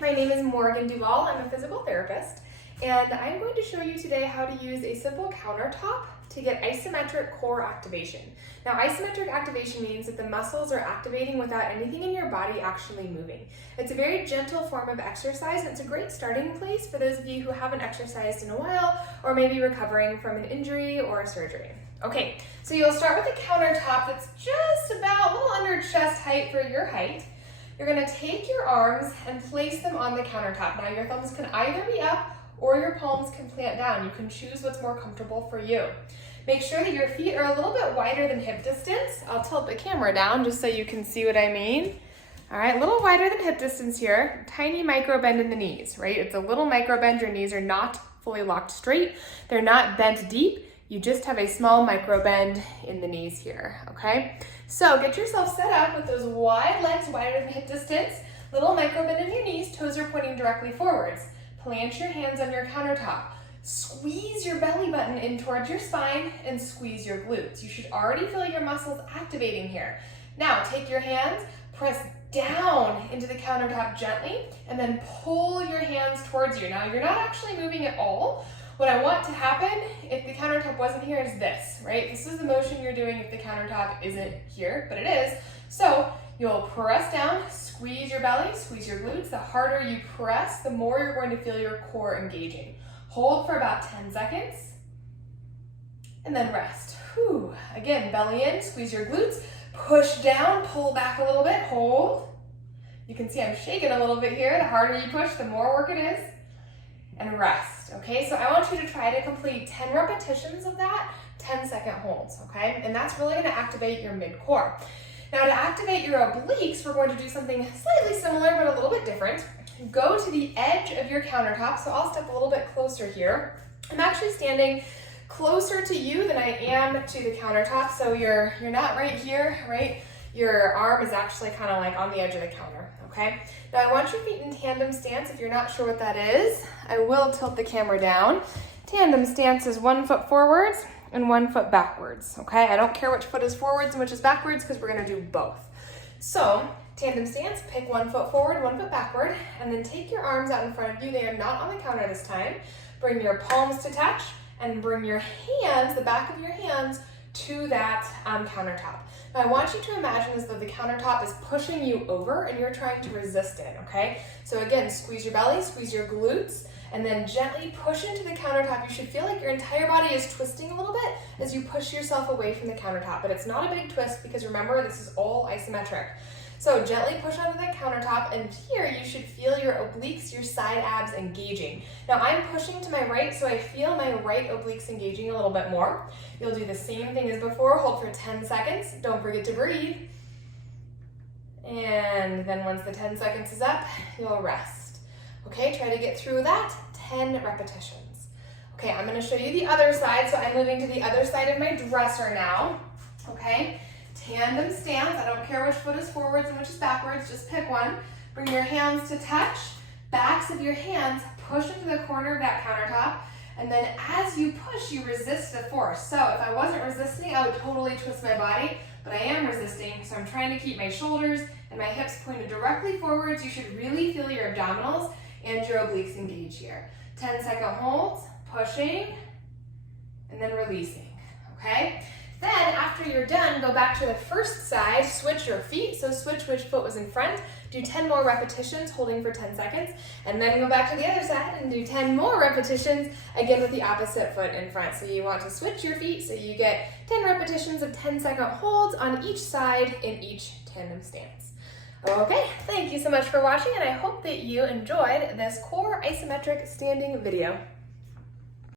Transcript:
my name is Morgan Duval. I'm a physical therapist, and I'm going to show you today how to use a simple countertop to get isometric core activation. Now, isometric activation means that the muscles are activating without anything in your body actually moving. It's a very gentle form of exercise, and it's a great starting place for those of you who haven't exercised in a while or maybe recovering from an injury or a surgery. Okay, so you'll start with a countertop that's just about a little under chest height for your height. You're going to take your arms and place them on the countertop. Now, your thumbs can either be up or your palms can plant down. You can choose what's more comfortable for you. Make sure that your feet are a little bit wider than hip distance. I'll tilt the camera down just so you can see what I mean. All right, a little wider than hip distance here. Tiny micro bend in the knees, right? It's a little micro bend. Your knees are not fully locked straight. They're not bent deep. You just have a small micro bend in the knees here, okay? So get yourself set up with those wide legs, wider than hip distance, little micro bend in your knees, toes are pointing directly forwards. Plant your hands on your countertop. Squeeze your belly button in towards your spine and squeeze your glutes. You should already feel your muscles activating here. Now take your hands, press down into the countertop gently, and then pull your hands towards you. Now you're not actually moving at all. What I want to happen if the countertop wasn't here is this, right? This is the motion you're doing if the countertop isn't here, but it is. So you'll press down, squeeze your belly, squeeze your glutes. The harder you press, the more you're going to feel your core engaging. Hold for about 10 seconds, and then rest. Whew. Again, belly in, squeeze your glutes, push down, pull back a little bit, hold. You can see I'm shaking a little bit here. The harder you push, the more work it is. And rest, okay? So I want you to try to complete 10 repetitions of that, 10-second holds, okay? And that's really gonna activate your mid-core. Now to activate your obliques, we're going to do something slightly similar, but a little bit different. Go to the edge of your countertop, so I'll step a little bit closer here. I'm actually standing closer to you than I am to the countertop, so you're not right here, right? Your arm is actually kind of like on the edge of the counter, okay? Now I want your feet in tandem stance. If you're not sure what that is, I will tilt the camera down. Tandem stance is 1 foot forwards and 1 foot backwards, okay? I don't care which foot is forwards and which is backwards because we're gonna do both. So, tandem stance, pick 1 foot forward, 1 foot backward, and then take your arms out in front of you. They are not on the counter this time. Bring your palms to touch and bring your hands, the back of your hands, to that countertop. Now I want you to imagine as though the countertop is pushing you over and you're trying to resist it, okay? So again, squeeze your belly, squeeze your glutes, and then gently push into the countertop. You should feel like your entire body is twisting a little bit as you push yourself away from the countertop, but it's not a big twist because remember, this is all isometric. So gently push onto the countertop, and here you should feel your obliques, your side abs engaging. Now I'm pushing to my right, so I feel my right obliques engaging a little bit more. You'll do the same thing as before, hold for 10 seconds. Don't forget to breathe. And then once the 10 seconds is up, you'll rest. Okay, try to get through that, 10 repetitions. Okay, I'm gonna show you the other side, so I'm moving to the other side of my dresser now, okay? Tandem stance, I don't care which foot is forwards and which is backwards, just pick one. Bring your hands to touch, backs of your hands push into the corner of that countertop, and then as you push, you resist the force. So if I wasn't resisting, I would totally twist my body, but I am resisting, so I'm trying to keep my shoulders and my hips pointed directly forwards. You should really feel your abdominals and your obliques engage here. 10-second holds, pushing, and then releasing, okay? Then, after you're done, go back to the first side, switch your feet, so switch which foot was in front, do 10 more repetitions, holding for 10 seconds, and then go back to the other side and do 10 more repetitions, again with the opposite foot in front. So you want to switch your feet so you get 10 repetitions of 10-second holds on each side in each tandem stance. Okay, thank you so much for watching, and I hope that you enjoyed this core isometric standing video.